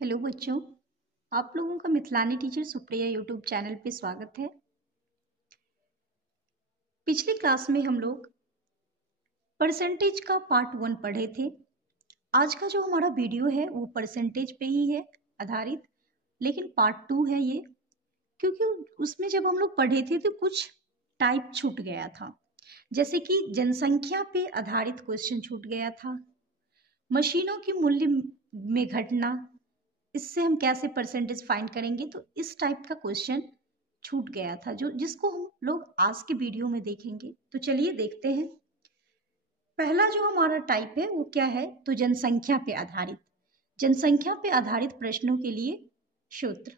Hello बच्चों, आप लोगों का मिथिलानी टीचर सुप्रिया यूट्यूब चैनल पे स्वागत है। पिछली क्लास में हम लोग परसेंटेज का पार्ट 1 पढ़े थे। आज का जो हमारा वीडियो है वो परसेंटेज पे ही है आधारित, लेकिन पार्ट 2 है ये, क्योंकि उसमें जब हम लोग पढ़े थे तो कुछ टाइप छूट गया था। जैसे कि जनसंख्या पे आधारित क्वेश्चन छूट गया था, मशीनों की मूल्य में घटना, इससे हम कैसे परसेंटेज फाइंड करेंगे, तो इस टाइप का क्वेश्चन छूट गया था जिसको हम लोग आज के वीडियो में देखेंगे। तो चलिए देखते हैं। पहला जो हमारा टाइप है वो क्या है, तो जनसंख्या पे आधारित। जनसंख्या पे आधारित प्रश्नों के लिए सूत्र।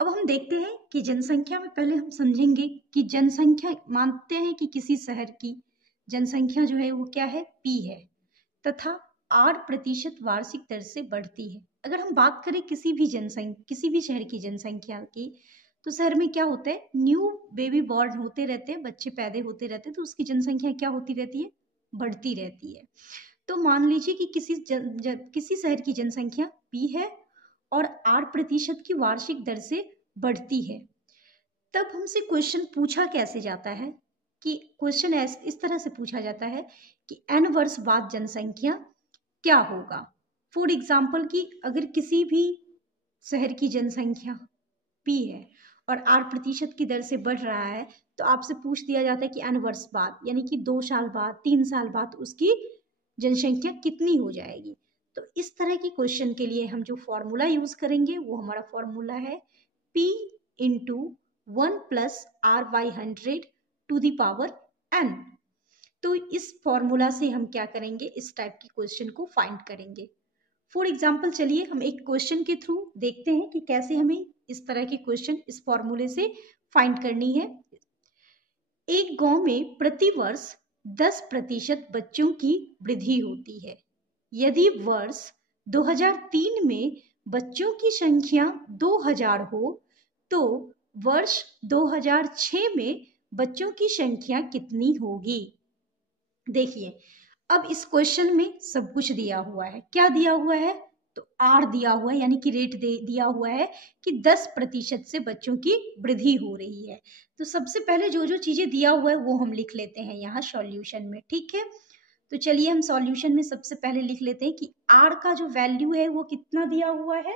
अब हम देखते हैं कि जनसंख्या में पहले हम समझेंगे कि जनसंख्या, मानते हैं कि किसी शहर की जनसंख्या जो है वो क्या है, पी है, तथा 8% वार्षिक दर से बढ़ती है। अगर हम बात करें किसी भी शहर की जनसंख्या की, तो शहर में क्या होता है, न्यू बेबी बॉर्न होते रहते हैं, बच्चे पैदा होते रहते हैं, तो उसकी जनसंख्या क्या होती रहती है, बढ़ती रहती है। तो मान लीजिए कि किसी शहर की जनसंख्या पी है और 8% की वार्षिक दर से बढ़ती है। तब हमसे क्वेश्चन पूछा कैसे जाता है कि क्वेश्चन इस तरह से पूछा जाता है कि n वर्ष बाद जनसंख्या क्या होगा। फॉर एग्जाम्पल कि अगर किसी भी शहर की जनसंख्या p है और 8% की दर से बढ़ रहा है, तो आपसे पूछ दिया जाता है कि n वर्ष बाद, यानी कि 2 साल बाद, 3 साल बाद उसकी जनसंख्या कितनी हो जाएगी। तो इस तरह की क्वेश्चन के लिए हम जो फॉर्मूला यूज करेंगे वो हमारा फॉर्मूला है p into 1 plus r/100 to the power n। तो इस फॉर्मूला से हम क्या करेंगे, इस टाइप के क्वेश्चन को फाइंड करेंगे। फॉर एग्जाम्पल चलिए हम एक क्वेश्चन के थ्रू देखते हैं कि कैसे हमें इस तरह के क्वेश्चन इस फॉर्मूले से फाइंड करनी है। एक गांव में प्रति वर्ष 10% बच्चों की वृद्धि होती है। यदि वर्ष 2003 में बच्चों की संख्या 2000 हो, तो वर्ष 2006 में बच्चों की संख्या कितनी होगी। देखिए, अब इस क्वेश्चन में सब कुछ दिया हुआ है। क्या दिया हुआ है, तो आर दिया हुआ है, यानी कि रेट दिया हुआ है कि 10% से बच्चों की वृद्धि हो रही है। तो सबसे पहले जो जो चीजें दिया हुआ है वो हम लिख लेते हैं यहाँ सॉल्यूशन में, ठीक है। तो चलिए हम सॉल्यूशन में सबसे पहले लिख लेते हैं कि आर का जो वैल्यू है वो कितना दिया हुआ है,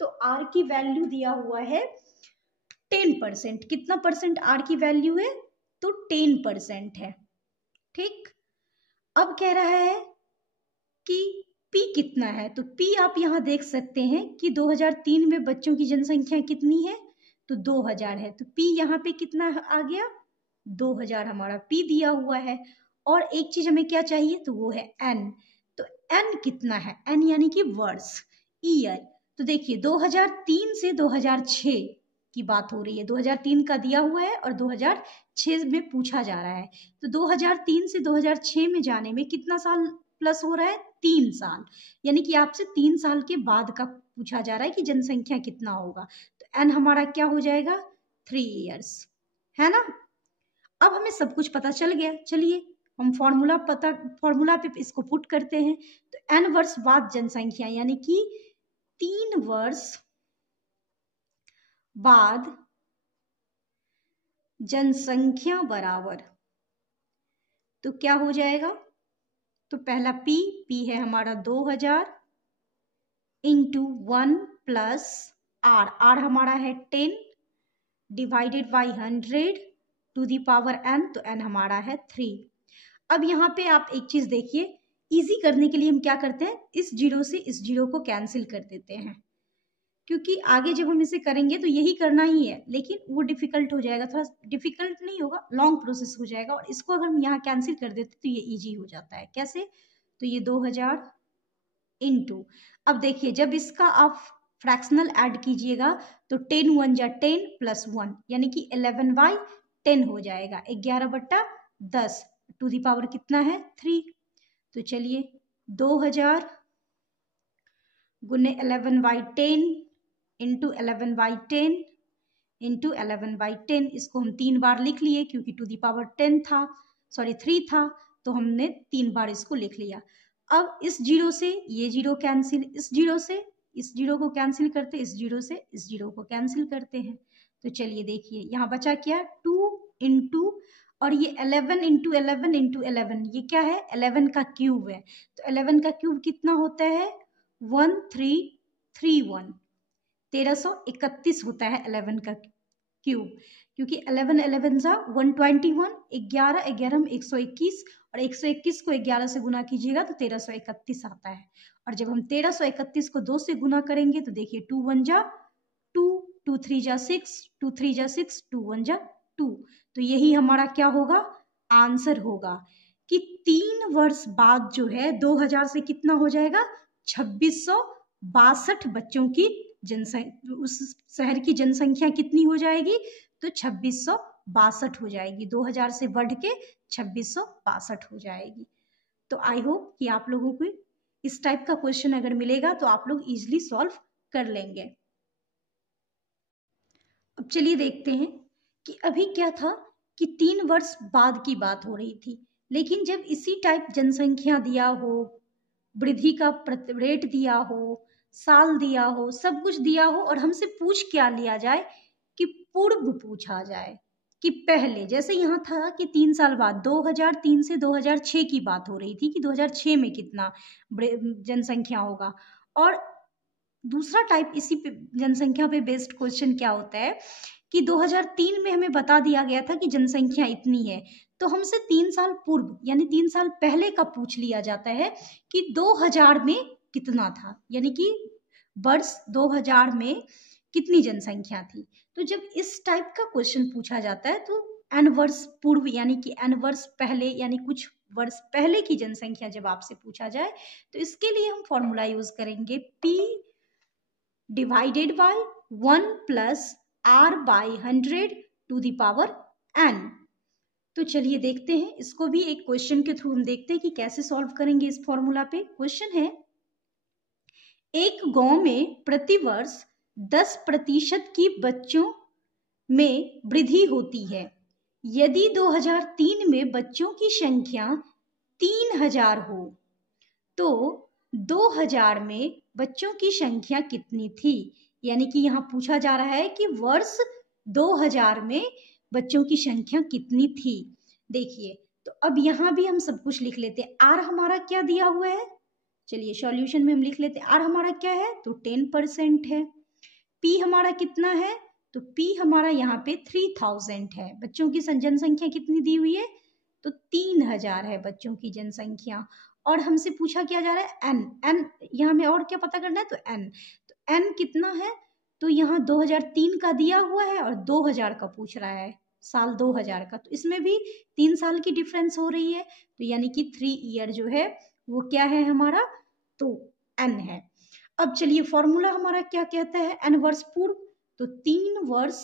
तो आर की वैल्यू दिया हुआ है 10%। कितना परसेंट आर की वैल्यू है, तो 10% है, ठीक। अब कह रहा है कि P कितना है, तो P आप यहां देख सकते हैं कि 2003 में बच्चों की जनसंख्या कितनी है, तो 2000 है। तो P यहाँ पे कितना आ गया, 2000 हमारा P दिया हुआ है। और एक चीज हमें क्या चाहिए, तो वो है N। तो N कितना है, N यानी कि वर्ष, ईयर। तो देखिए 2003 से 2006 की बात हो रही है, 2003 का दिया हुआ है और 2006 में पूछा जा रहा है। तो 2003 से 2006 में जाने में कितना साल प्लस हो रहा है, 3 साल, यानी कि आपसे 3 साल के बाद का पूछा जा रहा है कि जनसंख्या कितना होगा। तो एन हमारा क्या हो जाएगा, 3 ईयर्स, है ना। अब हमें सब कुछ पता चल गया। चलिए हम फॉर्मूला पे इसको पुट करते हैं। तो एन वर्ष बाद जनसंख्या, यानी कि 3 वर्ष बाद जनसंख्या बराबर, तो क्या हो जाएगा, तो पहला P है हमारा 2000 इंटू 1 प्लस R हमारा है 10 divided by 100 to the power n, तो n हमारा है 3। अब यहाँ पे आप एक चीज देखिए, इजी करने के लिए हम क्या करते हैं, इस जीरो से इस जीरो को कैंसिल कर देते हैं, क्योंकि आगे जब हम इसे करेंगे तो यही करना ही है, लेकिन वो डिफिकल्ट हो जाएगा, थोड़ा डिफिकल्ट नहीं होगा, लॉन्ग प्रोसेस हो जाएगा। और इसको अगर हम यहाँ कैंसिल कर देते तो ये इजी हो जाता है। कैसे, तो ये 2000 इंटू, अब देखिए जब इसका आप फ्रैक्शनल ऐड कीजिएगा तो 10 1 जा 10 प्लस 1, यानी कि 11/10 हो जाएगा, 11/10 टू दी पावर कितना है, 3। तो चलिए 2000 गुने 11/10 इंटू 11/10 इंटू 11/10, इसको हम 3 बार लिख लिए क्योंकि टू दी पावर 3 था, तो हमने 3 बार इसको लिख लिया। अब इस जीरो से ये जीरो कैंसिल, इस जीरो से इस जीरो को कैंसिल करते, इस जीरो से इस जीरो को कैंसिल करते हैं। तो चलिए देखिए यहाँ बचा क्या, 2 इंटू और ये 11 इंटू 11 इंटू 11, ये क्या है 11 का क्यूब है। तो 11 का क्यूब कितना होता है 1331, 1331 होता है 11 का क्यूब, क्योंकि 11 11 जा 121, 11 11 में 121 और 121 को 11 से गुना कीजिएगा तो 1331 आता है। और जब हम 1331 को 2 से गुना करेंगे तो देखिए 2 1 जा 2, 2 3 जा 6, 2 3 जा 6, 2 1 जा 2। तो यही हमारा क्या होगा आंसर होगा कि 3 वर्ष बाद जो है 2000 से कितना हो जाएगा 2662 बच्चों की जनसंख्या, उस शहर की जनसंख्या कितनी हो जाएगी तो 2662 हो जाएगी, 2000 से बढ़ के 2662 हो जाएगी। तो आई होप कि आप लोगों को इस टाइप का क्वेश्चन अगर मिलेगा तो आप लोग इजीली सॉल्व कर लेंगे। अब चलिए देखते हैं कि अभी क्या था कि 3 वर्ष बाद की बात हो रही थी, लेकिन जब इसी टाइप जनसंख्या दिया हो, वृद्धि का रेट दिया हो, साल दिया हो, सब कुछ दिया हो और हमसे पूछ क्या लिया जाए कि पूर्व पूछा जाए कि पहले, जैसे यहाँ था कि 3 साल बाद 2003 से 2006 की बात हो रही थी कि 2006 में कितना जनसंख्या होगा। और दूसरा टाइप इसी पे जनसंख्या पे बेस्ड क्वेश्चन क्या होता है कि 2003 में हमें बता दिया गया था कि जनसंख्या इतनी है, तो हमसे 3 साल पूर्व यानी 3 साल पहले का पूछ लिया जाता है कि 2000 में कितना था, यानी कि वर्ष 2000 में कितनी जनसंख्या थी। तो जब इस टाइप का क्वेश्चन पूछा जाता है तो n वर्ष पूर्व यानी कि n वर्ष पहले यानी कुछ वर्ष पहले की जनसंख्या जब आपसे पूछा जाए तो इसके लिए हम फॉर्मूला यूज करेंगे p divided by 1 plus r by 100 to the power n। तो चलिए देखते हैं, इसको भी एक क्वेश्चन के थ्रू हम देखते हैं कि कैसे सॉल्व करेंगे इस फॉर्मूला पे। क्वेश्चन है, एक गांव में प्रतिवर्ष 10% की बच्चों में वृद्धि होती है। यदि 2003 में बच्चों की संख्या 3000 हो तो 2000 में बच्चों की संख्या कितनी थी। यानी कि यहाँ पूछा जा रहा है कि वर्ष 2000 में बच्चों की संख्या कितनी थी। देखिए तो अब यहाँ भी हम सब कुछ लिख लेते हैं। आर हमारा क्या दिया हुआ है, चलिए सॉल्यूशन में हम लिख लेते हैं। आर हमारा क्या है तो 10% है। पी हमारा कितना है तो पी हमारा यहाँ पे 3000 है। बच्चों की जनसंख्या कितनी दी हुई है तो 3000 है बच्चों की जनसंख्या। और हमसे पूछा क्या जा रहा है एन, एन यहाँ में और क्या पता करना है तो एन, तो एन कितना है तो यहाँ 2003 का दिया हुआ है और 2000 का पूछ रहा है, साल 2000 का, तो इसमें भी 3 साल की डिफरेंस हो रही है, तो यानी कि 3 ईयर जो है वो क्या है हमारा तो एन है। अब चलिए फॉर्मूला हमारा क्या कहता है, एन वर्ष पूर्व, तो 3 वर्ष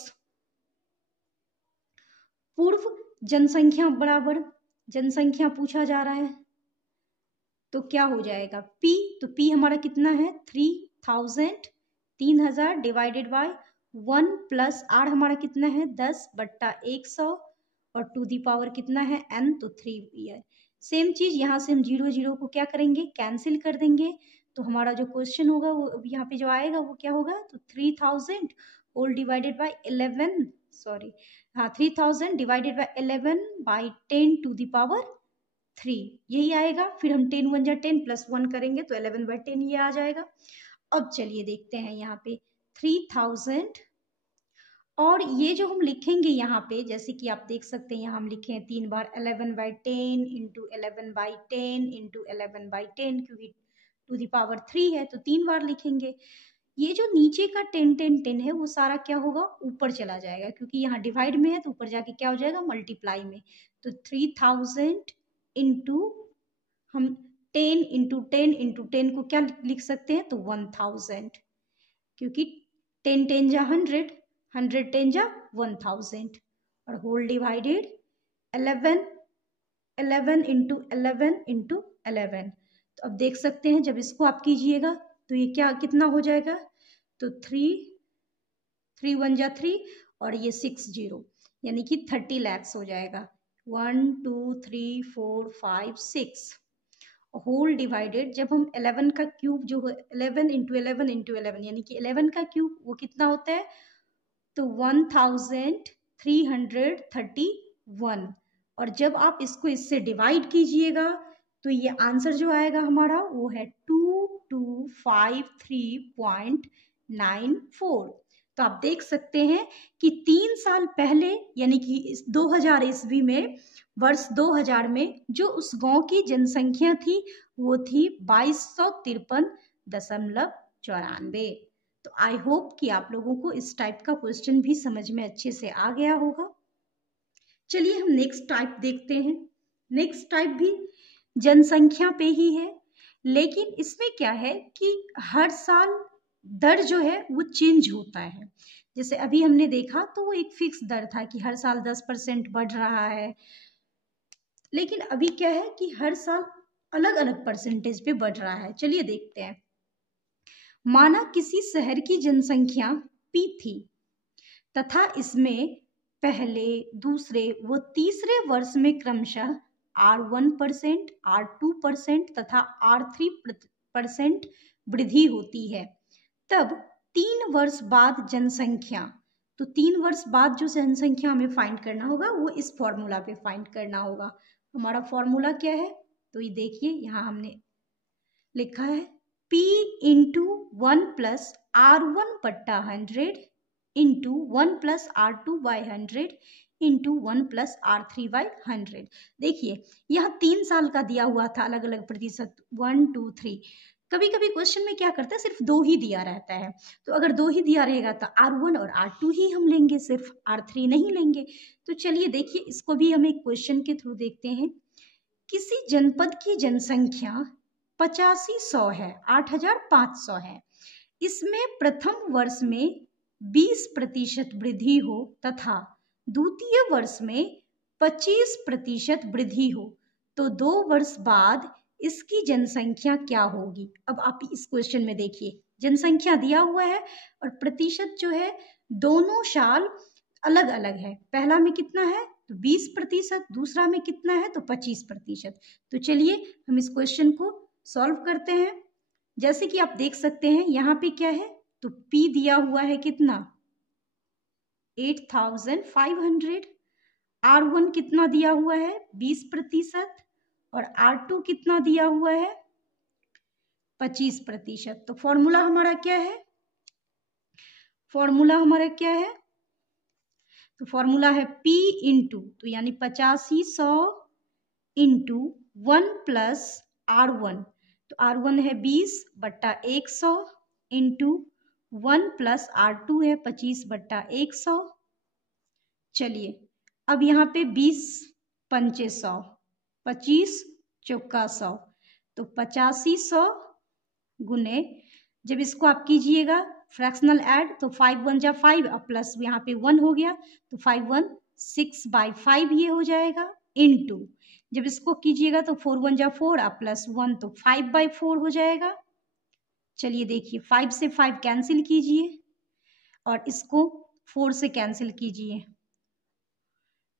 पूर्व जनसंख्या बराबर जनसंख्या पूछा जा रहा है तो क्या हो जाएगा P, तो P हमारा कितना है 3000, 3000 डिवाइडेड बाय 1 प्लस R हमारा कितना है 10/100 और टू दी पावर कितना है n, तो 3 ईयर। सेम चीज यहाँ से हम 0 0 को क्या करेंगे कैंसिल कर देंगे, तो हमारा जो क्वेश्चन होगा वो यहाँ पे जो आएगा वो क्या होगा तो 3000 होल डिवाइडेड बाय 11, सॉरी हाँ 3000 divided by 11 by 10 to the power 3, यही आएगा। फिर हम 10 1 जा 10 प्लस 1 करेंगे तो 11/10 ये आ जाएगा। अब चलिए देखते हैं यहाँ पे 3000 और ये जो हम लिखेंगे यहाँ पे, जैसे कि आप देख सकते हैं यहाँ हम लिखे हैं 3 बार 11/10 इंटू 11/10 इंटू 11/10, क्योंकि टू दी पावर 3 है तो 3 बार लिखेंगे। ये जो नीचे का 10 10 10 है वो सारा क्या होगा ऊपर चला जाएगा, क्योंकि यहाँ डिवाइड में है तो ऊपर जाके क्या हो जाएगा मल्टीप्लाई में। तो 3000 इंटू हम 10 इंटू 10 इंटू 10 को क्या लिख सकते हैं तो 1000, क्योंकि 10 10 जा 100, 100 10 जा 1000 और होल डिवाइडेड 11 11 इंटू 11 इंटू 11। तो अब देख सकते हैं जब इसको आप कीजिएगा तो ये क्या कितना हो जाएगा तो 3 1 जा 3 और ये 6 0 यानी कि 30 lakhs हो जाएगा। 1 2 3 4 5 6 होल डिवाइडेड, जब हम 11 का क्यूब जो है 11 इंटू 11 इंटू 11 यानी कि 11 का क्यूब वो कितना होता है, तो 1331। और जब आप इसको इससे डिवाइड कीजिएगा तो ये आंसर जो आएगा हमारा वो है 2253.94। तो आप देख सकते हैं कि 3 साल पहले यानी कि 2000 ईस्वी में, वर्ष 2000 में जो उस गांव की जनसंख्या थी वो थी 2253.94। तो आई होप कि आप लोगों को इस टाइप का क्वेश्चन भी समझ में अच्छे से आ गया होगा। चलिए हम नेक्स्ट टाइप देखते हैं। नेक्स्ट टाइप भी जनसंख्या पे ही है, लेकिन इसमें क्या है कि हर साल दर जो है वो चेंज होता है। जैसे अभी हमने देखा तो वो एक फिक्स दर था कि हर साल 10% बढ़ रहा है, लेकिन अभी क्या है कि हर साल अलग अलग परसेंटेज पे बढ़ रहा है। चलिए देखते हैं। माना किसी शहर की जनसंख्या P थी तथा इसमें पहले, दूसरे व तीसरे वर्ष में क्रमशः R1%, R2% तथा R3% वृद्धि होती है, तब 3 वर्ष बाद जनसंख्या, तो 3 वर्ष बाद जो जनसंख्या हमें फाइंड करना होगा वो इस फॉर्मूला पे फाइंड करना होगा। हमारा फॉर्मूला क्या है, तो ये देखिए यहाँ हमने लिखा है P इंटू 1 प्लस R1 बट्टा 100 into 1 plus R2 by 100 into 1 plus R3 by 100। देखिए यहाँ 3 साल का दिया हुआ था अलग अलग प्रतिशत 1, 2, 3। कभी कभी क्वेश्चन में क्या करता है, सिर्फ 2 ही दिया रहता है, तो अगर 2 ही दिया रहेगा तो R1 और R2 ही हम लेंगे, सिर्फ R3 नहीं लेंगे। तो चलिए देखिए इसको भी हम एक क्वेश्चन के थ्रू देखते हैं। किसी जनपद की जनसंख्या 8500 है, 8500 है। इसमें प्रथम वर्ष में 20% वृद्धि हो तथा द्वितीय वर्ष में 25% वृद्धि हो, तो 2 वर्ष बाद इसकी जनसंख्या क्या होगी। अब आप इस क्वेश्चन में देखिए जनसंख्या दिया हुआ है और प्रतिशत जो है दोनों साल अलग अलग है। पहला में कितना है तो 20%, दूसरा में कितना है तो 25%। तो चलिए हम इस क्वेश्चन को सॉल्व करते हैं। जैसे कि आप देख सकते हैं यहाँ पे क्या है, तो P दिया हुआ है कितना 8500, R1 कितना दिया हुआ है 20% और R2 कितना दिया हुआ है 25%। तो फॉर्मूला हमारा क्या है, फॉर्मूला हमारा क्या है, तो फॉर्मूला है P इंटू, तो यानी 8500 इंटू 1 प्लस R1, तो R1 है 20 बट्टा 100 इंटू 1 प्लस R2 है 25 बट्टा 100। चलिए अब यहाँ पे 20 पंचे 100, 25 चौका 100, तो 8500 गुने, जब इसको आप कीजिएगा फ्रैक्शनल ऐड तो 5 1 जा 5 और प्लस यहाँ पे 1 हो गया, तो 5 1 6/5 ये हो जाएगा, इनटू जब इसको कीजिएगा तो 4 1 जा 4 और प्लस 1 तो 5/4 हो जाएगा। चलिए देखिए 5 से 5 कैंसिल कीजिए और इसको 4 से कैंसिल कीजिए,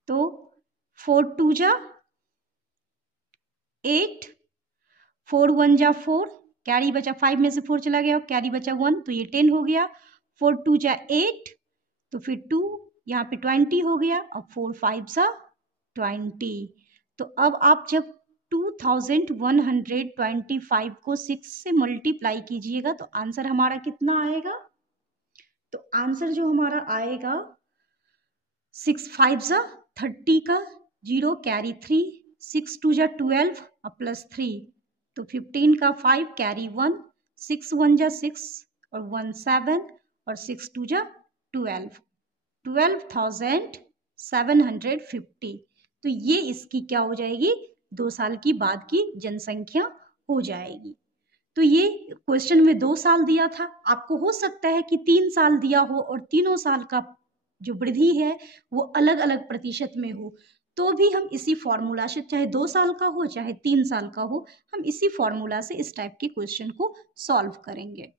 तो 4 2 जा 8, 4 1 जा 4, कैरी बचा 5 में से 4 चला गया, कैरी बचा 1 तो ये 10 हो गया, 4 2 जा 8 तो फिर 2 यहाँ पे 20 हो गया और 4 5 जा 20। तो अब आप जब 2125 को 6 से मल्टीप्लाई कीजिएगा तो आंसर हमारा कितना आएगा, तो आंसर जो हमारा आएगा 6 5 जा 30 का 0 कैरी 3, 6 2 जा 12 और प्लस 3 तो 15 का 5 कैरी 1, 6 1 जा 6 और 1 7 और 6 2 जा 12, 12,750। तो ये इसकी क्या हो जाएगी 2 साल की बाद की जनसंख्या हो जाएगी। तो ये क्वेश्चन में 2 साल दिया था, आपको हो सकता है कि 3 साल दिया हो और तीनों साल का जो वृद्धि है वो अलग अलग प्रतिशत में हो, तो भी हम इसी फॉर्मूला से, चाहे 2 साल का हो चाहे 3 साल का हो, हम इसी फॉर्मूला से इस टाइप के क्वेश्चन को सॉल्व करेंगे।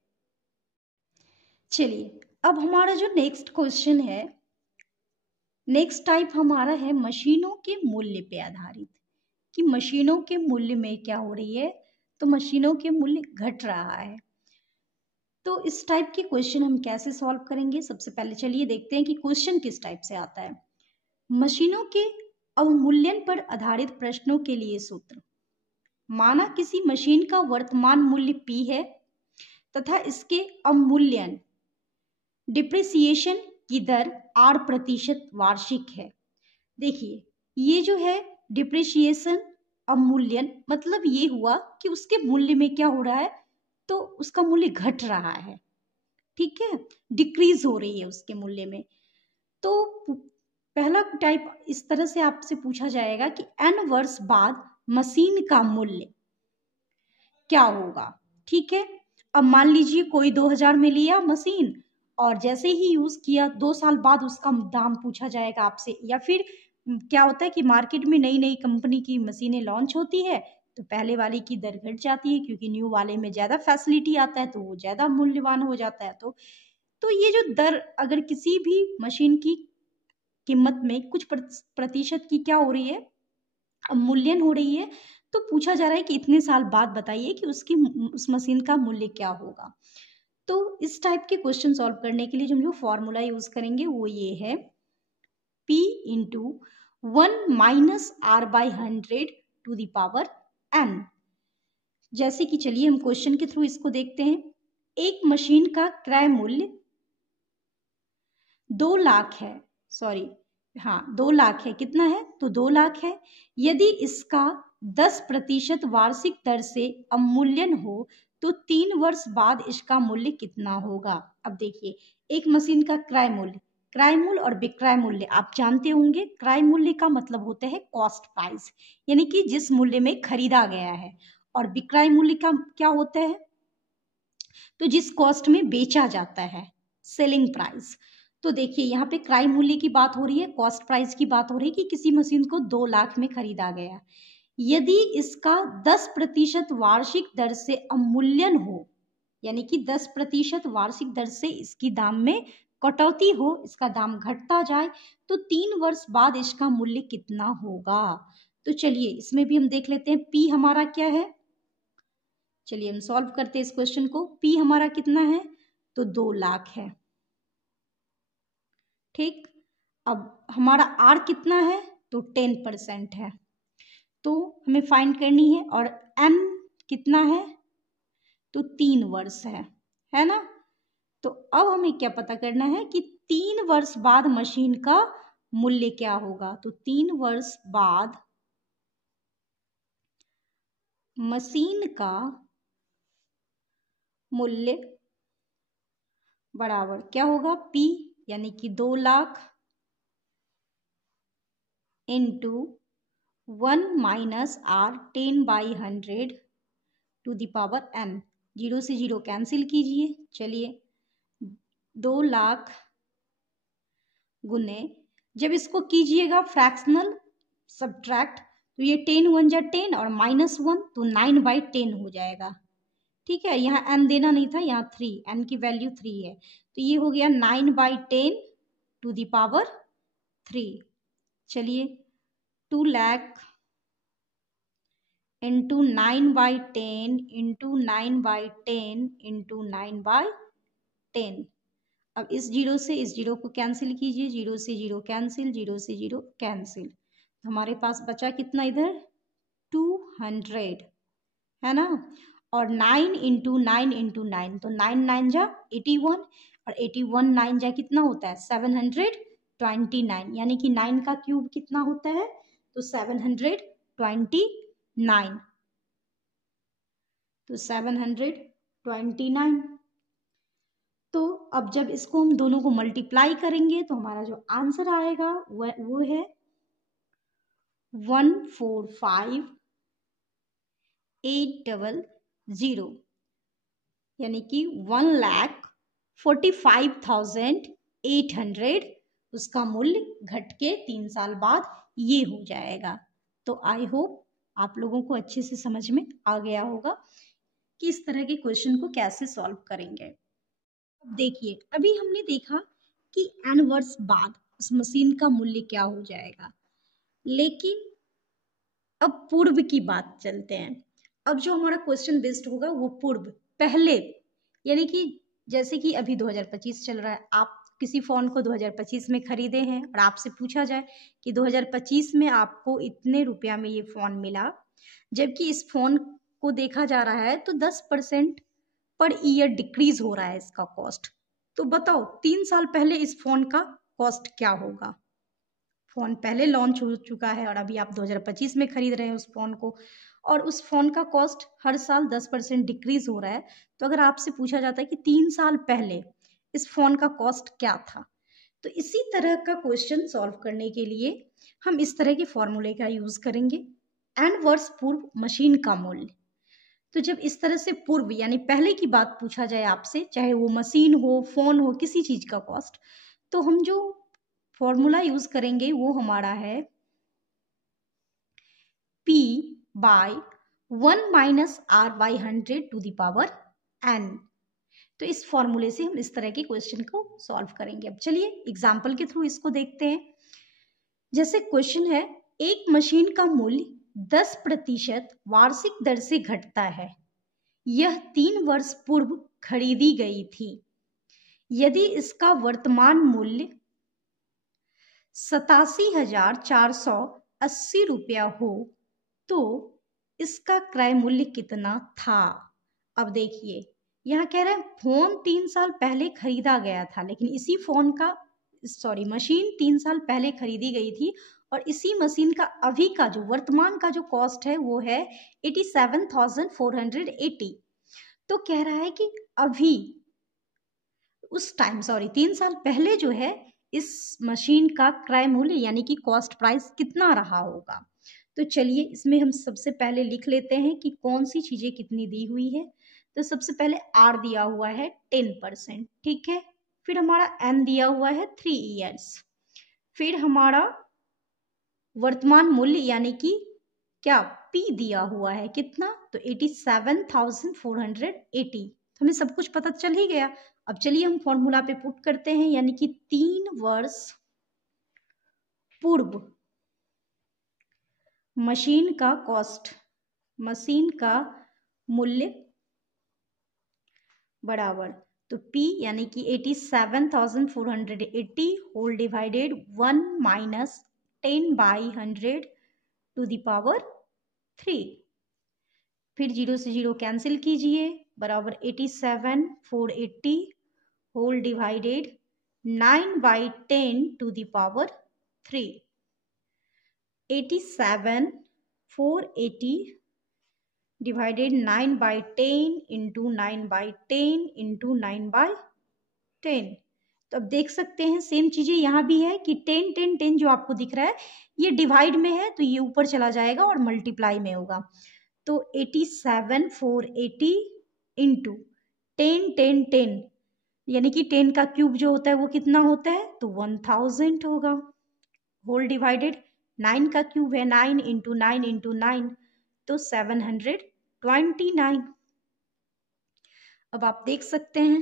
चलिए अब हमारा जो नेक्स्ट क्वेश्चन है, नेक्स्ट टाइप हमारा है मशीनों के मूल्य पे आधारित, कि मशीनों के मूल्य में क्या हो रही है तो मशीनों के मूल्य घट रहा है। तो इस टाइप के क्वेश्चन हम कैसे सॉल्व करेंगे? सबसे पहले चलिए देखते हैं कि क्वेश्चन किस टाइप से आता है। मशीनों के अवमूल्यन पर आधारित प्रश्नों के लिए सूत्र। माना किसी मशीन का वर्तमान मूल्य P है तथा इसके अवमूल्यन डिप्रिसिएशन की दर 8% वार्षिक है। देखिए ये जो है डिप्रिसिएशन अवमूल्यन मतलब ये हुआ कि उसके मूल्य में क्या हो रहा है, तो उसका मूल्य घट रहा है, ठीक है, डिक्रीज हो रही है उसके मूल्य में। तो पहला टाइप इस तरह से आपसे पूछा जाएगा कि n वर्ष बाद मशीन का मूल्य क्या होगा, ठीक है। अब मान लीजिए कोई 2000 में लिया मशीन और जैसे ही यूज किया 2 साल बाद उसका दाम पूछा जाएगा आपसे, या फिर क्या होता है कि मार्केट में नई नई कंपनी की मशीनें लॉन्च होती है तो पहले वाले की दर घट जाती है क्योंकि न्यू वाले में ज्यादा फैसिलिटी आता है तो वो ज्यादा मूल्यवान हो जाता है। तो ये जो दर अगर किसी भी मशीन की कीमत में कुछ प्रतिशत की क्या हो रही है, अवमूल्यन हो रही है, तो पूछा जा रहा है कि इतने साल बाद बताइए कि उस मशीन का मूल्य क्या होगा। तो इस टाइप के क्वेश्चन सॉल्व करने के लिए जो हम जो फॉर्मूला यूज करेंगे वो ये है P into 1 - R/100 to the power n। जैसे कि चलिए हम क्वेश्चन के थ्रू इसको देखते हैं। एक मशीन का क्रय मूल्य 2 लाख है, सॉरी हाँ 2 लाख है, कितना है तो 2 लाख है। यदि इसका 10% वार्षिक दर से अवमूल्यन हो तो 3 वर्ष बाद इसका मूल्य कितना होगा। अब देखिए एक मशीन का क्रय मूल्य और विक्रय मूल्य आप जानते होंगे। क्रय मूल्य का मतलब होता है कॉस्ट प्राइस, यानी कि जिस मूल्य में खरीदा गया है, और विक्रय मूल्य का क्या होता है, तो जिस कॉस्ट में बेचा जाता है, सेलिंग प्राइस। तो देखिए यहाँ पे क्रय मूल्य की बात हो रही है, कॉस्ट प्राइस की बात हो रही है कि किसी मशीन को 2 लाख में खरीदा गया, यदि इसका 10% वार्षिक दर से अवमूल्यन हो, यानी कि 10% वार्षिक दर से इसकी दाम में कटौती हो, इसका दाम घटता जाए, तो 3 वर्ष बाद इसका मूल्य कितना होगा। तो चलिए इसमें भी हम देख लेते हैं P हमारा क्या है। चलिए हम सॉल्व करते हैं इस क्वेश्चन को। P हमारा कितना है तो 2 लाख है, ठीक। अब हमारा R कितना है तो 10% है, तो हमें फाइंड करनी है। और M कितना है तो 3 वर्ष है ना। तो अब हमें क्या पता करना है कि 3 वर्ष बाद मशीन का मूल्य क्या होगा। तो 3 वर्ष बाद मशीन का मूल्य बराबर क्या होगा, P यानी कि 2 lakh into 1 - R 10/100 to the power n। 0 से 0 कैंसिल कीजिए। चलिए 2 लाख गुने, जब इसको कीजिएगा फ्रैक्शनल सब्ट्रैक्ट, तो ये 10 × 1 = 10 और -1 तो 9/10 हो जाएगा, ठीक है। यहाँ n देना नहीं था, यहाँ 3, n की वैल्यू 3 है, तो ये हो गया 9/10 टू द पावर 3। चलिए 2 लाख इंटू 9/10 इंटू 9/10 इंटू 9/10। अब इस 0 से इस 0 को कैंसिल कीजिए, 0 से 0 कैंसिल, 0 से 0 कैंसिल, हमारे पास बचा कितना इधर 200, है ना। और 9 इंटू 9 इंटू 9, तो 9 9 जा 81, और 81 9 जा कितना होता है 729, यानी कि 9 का क्यूब कितना होता है तो 729, तो 729। तो अब जब इसको हम दोनों को मल्टीप्लाई करेंगे तो हमारा जो आंसर आएगा वो है 145,800, यानी कि 1,45,800 उसका मूल्य घट के 3 साल बाद ये हो जाएगा। तो आई होप आप लोगों को अच्छे से समझ में आ गया होगा कि इस तरह के क्वेश्चन को कैसे सॉल्व करेंगे। देखिए अभी हमने देखा कि n वर्ष बाद उस मशीन का मूल्य क्या हो जाएगा, लेकिन अब पूर्व की बात चलते हैं। अब जो हमारा क्वेश्चन बेस्ड होगा वो पूर्व, पहले, यानी कि जैसे कि अभी 2025 चल रहा है, आप किसी फ़ोन को 2025 में खरीदे हैं और आपसे पूछा जाए कि 2025 में आपको इतने रुपया में ये फ़ोन मिला, जबकि इस फ़ोन को देखा जा रहा है तो 10% पर ईयर डिक्रीज हो रहा है इसका कॉस्ट। तो बताओ 3 साल पहले इस फ़ोन का कॉस्ट क्या होगा? फ़ोन पहले लॉन्च हो चुका है और अभी आप 2025 में खरीद रहे हैं उस फ़ोन को, और उस फ़ोन का कॉस्ट हर साल 10% डिक्रीज हो रहा है। तो अगर आपसे पूछा जाता है कि 3 साल पहले इस फ़ोन का कॉस्ट क्या था, तो इसी तरह का क्वेश्चन सॉल्व करने के लिए हम इस तरह के फॉर्मूले का यूज़ करेंगे। एन वर्ष पूर्व मशीन का मूल्य। तो जब इस तरह से पूर्व यानी पहले की बात पूछा जाए आपसे, चाहे वो मशीन हो, फ़ोन हो, किसी चीज़ का कॉस्ट, तो हम जो फॉर्मूला यूज़ करेंगे वो हमारा है P by 1 minus R by 100 to the power N। तो इस फॉर्मूले से हम इस तरह के क्वेश्चन को सॉल्व करेंगे। अब चलिए एग्जाम्पल के थ्रू इसको देखते हैं। जैसे क्वेश्चन है, एक मशीन का मूल्य 10% वार्षिक दर से घटता है, यह 3 वर्ष पूर्व खरीदी गई थी। यदि इसका वर्तमान मूल्य 87,480 रुपया हो तो इसका क्रय मूल्य कितना था? अब देखिए यहाँ कह रहे हैं फोन 3 साल पहले खरीदा गया था, लेकिन इसी फोन का मशीन 3 साल पहले खरीदी गई थी और इसी मशीन का अभी का जो वर्तमान का जो कॉस्ट है वो है 87,480। तो कह रहा है कि अभी उस टाइम 3 साल पहले जो है इस मशीन का क्रय मूल्य यानी कि कॉस्ट प्राइस कितना रहा होगा। तो चलिए इसमें हम सबसे पहले लिख लेते हैं कि कौन सी चीजें कितनी दी हुई है। तो सबसे पहले आर दिया हुआ है 10%, ठीक है। फिर हमारा एन दिया हुआ है 3 ईयर्स। फिर हमारा वर्तमान मूल्य यानी कि क्या पी दिया हुआ है कितना, तो 87,480। तो हमें सब कुछ पता चल ही गया। अब चलिए हम फॉर्मूला पे पुट करते हैं, यानी कि 3 वर्ष पूर्व मशीन का कॉस्ट, मशीन का मूल्य बराबर, तो P यानी कि 87,480 whole divided 1 minus 10 by 100 to the power 3। फिर 0 से 0 कैंसिल कीजिए, बराबर 87,480 whole divided 9 by 10 to the power 3। 87,480 divided 9 by 10 into 9 by 10 into 9 by 10। तो अब देख सकते हैं सेम चीजें यहाँ भी है कि 10 10 10 जो आपको दिख रहा है ये डिवाइड में है तो ये ऊपर चला जाएगा और मल्टीप्लाई में होगा। तो 87,480 इंटू 10 10 10 यानी कि 10 का क्यूब जो होता है वो कितना होता है, तो 1000 होगा। होल डिवाइडेड 9 का क्यूब है 9 इंटू 9 इंटू 9, तो 729। अब आप देख सकते हैं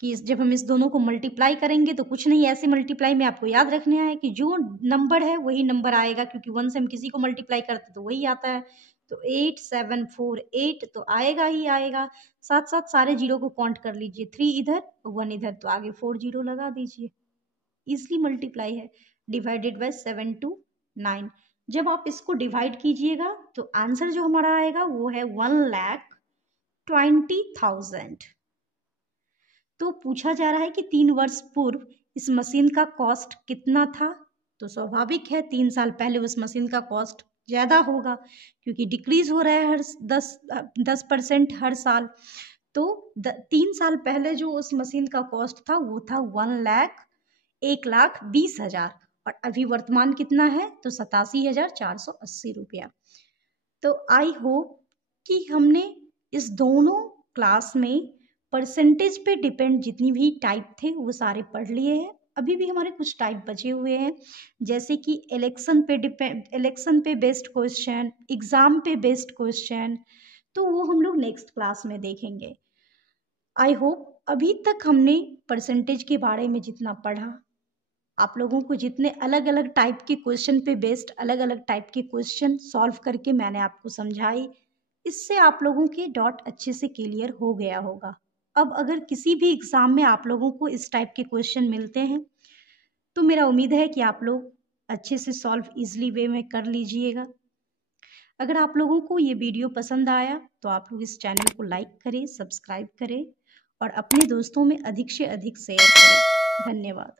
कि जब हम इस दोनों को मल्टीप्लाई करेंगे तो कुछ नहीं, ऐसे मल्टीप्लाई में आपको याद रखना है कि जो नंबर है वही नंबर आएगा, क्योंकि 1 से हम किसी को मल्टीप्लाई करते तो वही आता है। तो 8748 तो आएगा ही आएगा। साथ साथ सारे जीरो को काउंट कर लीजिए, 3 इधर 1 इधर, तो आगे 4 जीरो लगा दीजिए। इजली मल्टीप्लाई है। Divided by 729। जब आप इसको डिवाइड कीजिएगा तो आंसर जो हमारा आएगा वो है 1,20,000। तो पूछा जा रहा है कि 3 वर्ष पूर्व इस मशीन का कॉस्ट कितना था। तो स्वाभाविक है 3 साल पहले उस मशीन का कॉस्ट ज़्यादा होगा, क्योंकि डिक्रीज हो रहा है हर 10% हर साल। तो 3 साल पहले जो उस मशीन का कॉस्ट था वो था 1,20,000 और अभी वर्तमान कितना है, तो 87,480 रुपया। तो आई होप कि हमने इस दोनों क्लास में परसेंटेज पे डिपेंड जितनी भी टाइप थे वो सारे पढ़ लिए हैं। अभी भी हमारे कुछ टाइप बचे हुए हैं, जैसे कि इलेक्शन पे बेस्ड क्वेश्चन, एग्जाम पे बेस्ड क्वेश्चन, तो वो हम लोग नेक्स्ट क्लास में देखेंगे। आई होप अभी तक हमने परसेंटेज के बारे में जितना पढ़ा, आप लोगों को जितने अलग अलग टाइप के क्वेश्चन पे बेस्ड अलग अलग टाइप के क्वेश्चन सॉल्व करके मैंने आपको समझाई, इससे आप लोगों के डाउट अच्छे से क्लियर हो गया होगा। अब अगर किसी भी एग्ज़ाम में आप लोगों को इस टाइप के क्वेश्चन मिलते हैं तो मेरा उम्मीद है कि आप लोग अच्छे से सॉल्व ईज़िली वे में कर लीजिएगा। अगर आप लोगों को ये वीडियो पसंद आया तो आप लोग इस चैनल को लाइक करें, सब्सक्राइब करें और अपने दोस्तों में अधिक से अधिक शेयर करें। धन्यवाद।